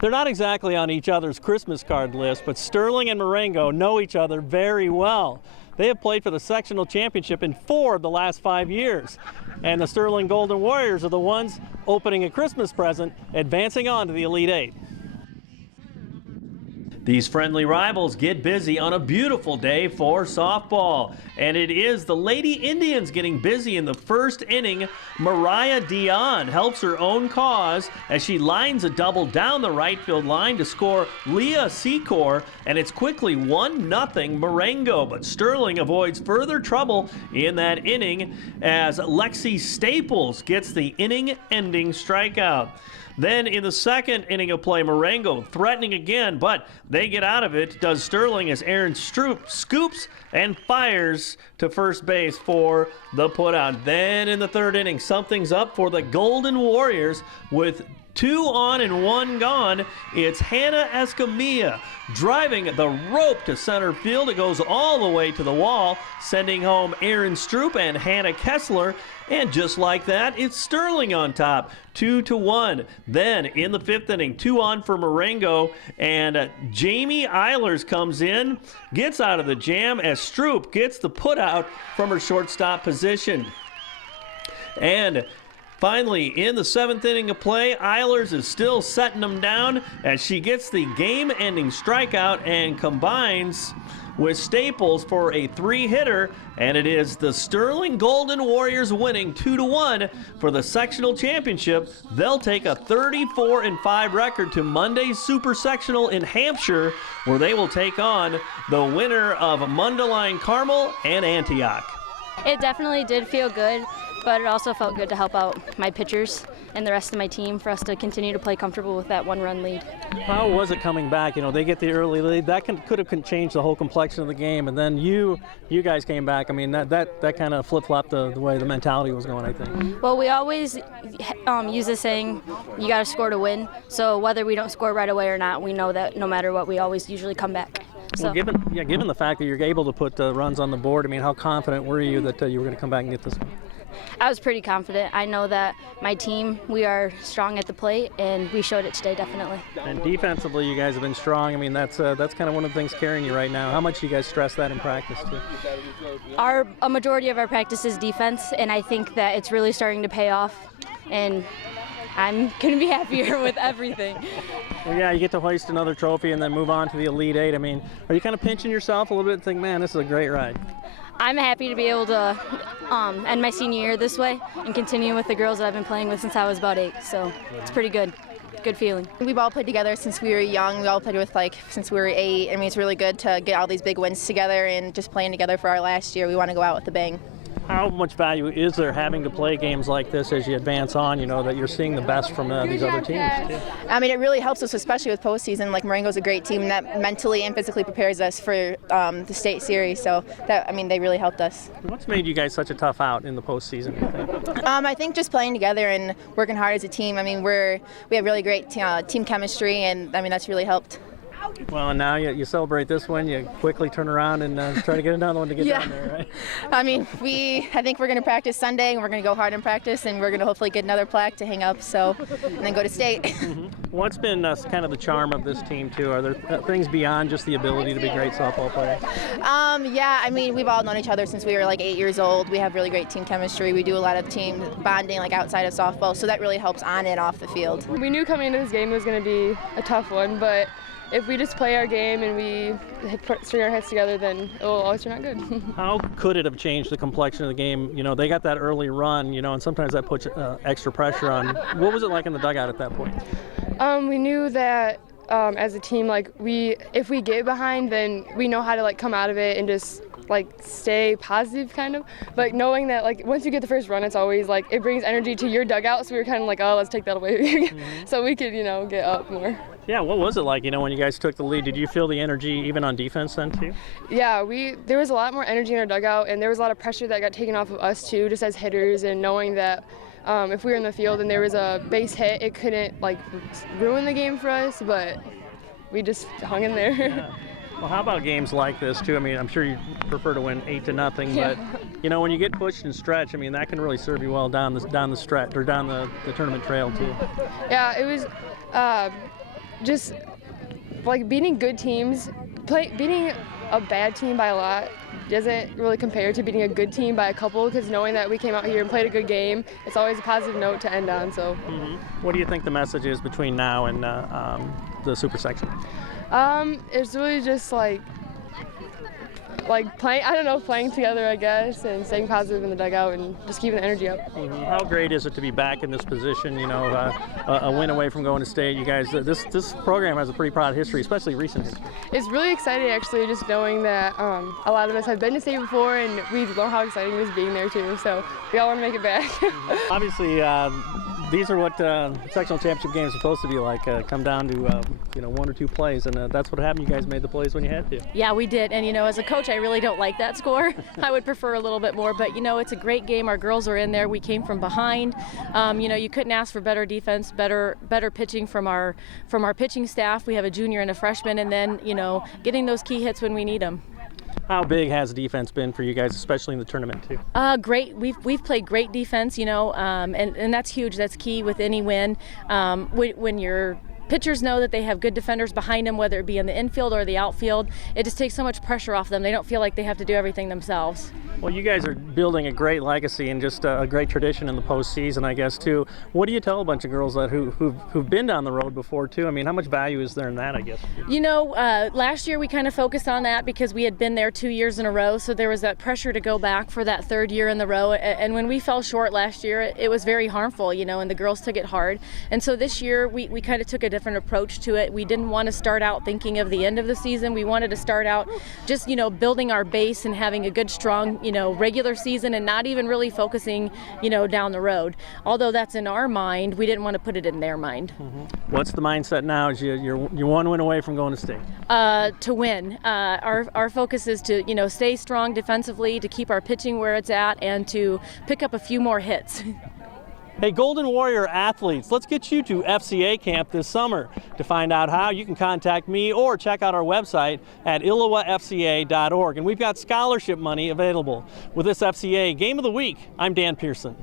They're not exactly on each other's Christmas card list, but Sterling and Marengo know each other very well. They have played for the sectional championship in 4 of the last 5 years. And the Sterling Golden Warriors are the ones opening a Christmas present, advancing on to the Elite Eight. These friendly rivals get busy on a beautiful day for softball. And it is the Lady Indians getting busy in the first inning. Mariah Dion helps her own cause as she lines a double down the right field line to score Leah Secor, and it's quickly 1-0 Marengo. But Sterling avoids further trouble in that inning as Lexi Staples gets the inning-ending strikeout. Then in the second inning of play, Marengo threatening again, but they get out of it, does Sterling, as Aaron Stroop scoops and fires to first base for the putout. Then in the third inning, something's up for the Golden Warriors with 2 on and 1 gone. It's Hannah Escamilla driving the rope to center field. It goes all the way to the wall, sending home Aaron Stroop and Hannah Kessler. And just like that, it's Sterling on top, 2-1. Then in the 5th inning, 2 on for Marengo, and Jamie Eilers comes in, gets out of the jam as Stroop gets the putout from her shortstop position. And finally, in the 7th inning of play, Eilers is still setting them down as she gets the game-ending strikeout and combines with Staples for a 3-hitter, and it is the Sterling Golden Warriors winning 2-1 for the sectional championship. They'll take a 34-5 record to Monday's Super Sectional in Hampshire, where they will take on the winner of Mundelein Carmel and Antioch. It definitely did feel good, but it also felt good to help out my pitchers and the rest of my team for us to continue to play comfortable with that 1-run lead. How was it coming back? You know, they get the early lead. That could have changed the whole complexion of the game, and then you guys came back. I mean, that kind of flip-flopped the way the mentality was going, I think. Well, we always use the saying, you got to score to win. So whether we don't score right away or not, we know that no matter what, we always usually come back. Well, given the fact that you're able to put runs on the board, I mean, how confident were you that you were going to come back and get this one? I was pretty confident. I know that my team, we are strong at the plate, and we showed it today, definitely. And defensively, you guys have been strong. I mean, that's kind of one of the things carrying you right now. How much do you guys stress that in practice, too? A majority of our practice is defense, and I think that it's really starting to pay off, and I'm going to be happier with everything. Well, yeah, you get to hoist another trophy and then move on to the Elite Eight. I mean, are you kind of pinching yourself a little bit and think, man, this is a great ride? I'm happy to be able to end my senior year this way and continue with the girls that I've been playing with since I was about 8. So it's pretty good. Good feeling. We've all played together since we were young. We all played with since we were 8. I mean, it's really good to get all these big wins together and just playing together for our last year. We want to go out with a bang. How much value is there having to play games like this as you advance on, you know, that you're seeing the best from these other teams? I mean, it really helps us, especially with postseason. Like, Marengo's a great team, and that mentally and physically prepares us for the state series. So, they really helped us. What's made you guys such a tough out in the postseason, you think? I think just playing together and working hard as a team. I mean, we have really great team chemistry, and, I mean, that's really helped. Well, and now you celebrate this one, you quickly turn around and try to get another one to get down there, right? I mean, I think we're going to practice Sunday, and we're going to go hard in practice, and we're going to hopefully get another plaque to hang up, and then go to state. Mm-hmm. What's been kind of the charm of this team, too? Are there things beyond just the ability to be great softball players? Yeah, I mean, we've all known each other since we were 8 years old. We have really great team chemistry. We do a lot of team bonding outside of softball, so that really helps on and off the field. We knew coming into this game it was going to be a tough one, but if we just play our game and we string our heads together, then it will always turn out good. How could it have changed the complexion of the game? You know, they got that early run, you know, and sometimes that puts extra pressure on. What was it like in the dugout at that point? We knew that as a team, if we get behind, then we know how to come out of it and just stay positive, kind of. But knowing that once you get the first run, it's always it brings energy to your dugout. So we were kind of oh, let's take that away, so we could get up more. Yeah, what was it like, when you guys took the lead? Did you feel the energy even on defense then, too? Yeah, there was a lot more energy in our dugout, and there was a lot of pressure that got taken off of us, too, just as hitters, and knowing that if we were in the field and there was a base hit, it couldn't, ruin the game for us, but we just hung in there. Yeah. Well, how about games like this, too? I mean, I'm sure you prefer to win 8-0, yeah. But, when you get pushed and stretch, I mean, that can really serve you well down the stretch, or down the tournament trail, too. Yeah, it was... just like beating good teams, beating a bad team by a lot doesn't really compare to beating a good team by a couple, because knowing that we came out here and played a good game, it's always a positive note to end on. So, What do you think the message is between now and the Super Sectional? It's really just like playing, I don't know, playing together, I guess, and staying positive in the dugout and just keeping the energy up. How great is it to be back in this position? You know, a win away from going to state. You guys, this program has a pretty proud history, especially recent history. It's really exciting, actually, just knowing that a lot of us have been to state before, and we know how exciting it is being there too. So we all want to make it back. Obviously, these are what sectional championship games are supposed to be like. Come down to you know, 1 or 2 plays, and that's what happened. You guys made the plays when you had to. Yeah, we did. And you know, as a coach, I really don't like that score. I would prefer a little bit more. But you know, it's a great game. Our girls are in there. We came from behind. You know, you couldn't ask for better defense, better pitching from our pitching staff. We have a junior and a freshman, and then you know, getting those key hits when we need them. How big has defense been for you guys, especially in the tournament too? Great. We've played great defense, you know, and that's huge. That's key with any win. When your pitchers know that they have good defenders behind them, whether it be in the infield or the outfield, it just takes so much pressure off them. They don't feel like they have to do everything themselves. Well, you guys are building a great legacy and just a great tradition in the postseason, I guess, too. What do you tell a bunch of girls that who've been down the road before, too? I mean, how much value is there in that, I guess? You know, last year we kind of focused on that because we had been there 2 years in a row, so there was that pressure to go back for that 3rd year in the row. And when we fell short last year, it was very harmful, you know, and the girls took it hard. And so this year we kind of took a different approach to it. We didn't want to start out thinking of the end of the season. We wanted to start out just, you know, building our base and having a good, strong, you know, regular season, and not even really focusing, you know, down the road. Although that's in our mind, we didn't want to put it in their mind. What's the mindset now? Is you're 1 win away from going to state? To win. Our focus is to, you know, stay strong defensively, to keep our pitching where it's at, and to pick up a few more hits. Hey, Golden Warrior athletes, let's get you to FCA camp this summer. To find out how, you can contact me or check out our website at ILLOWAFCA.org. And we've got scholarship money available. With this FCA Game of the Week, I'm Dan Pearson.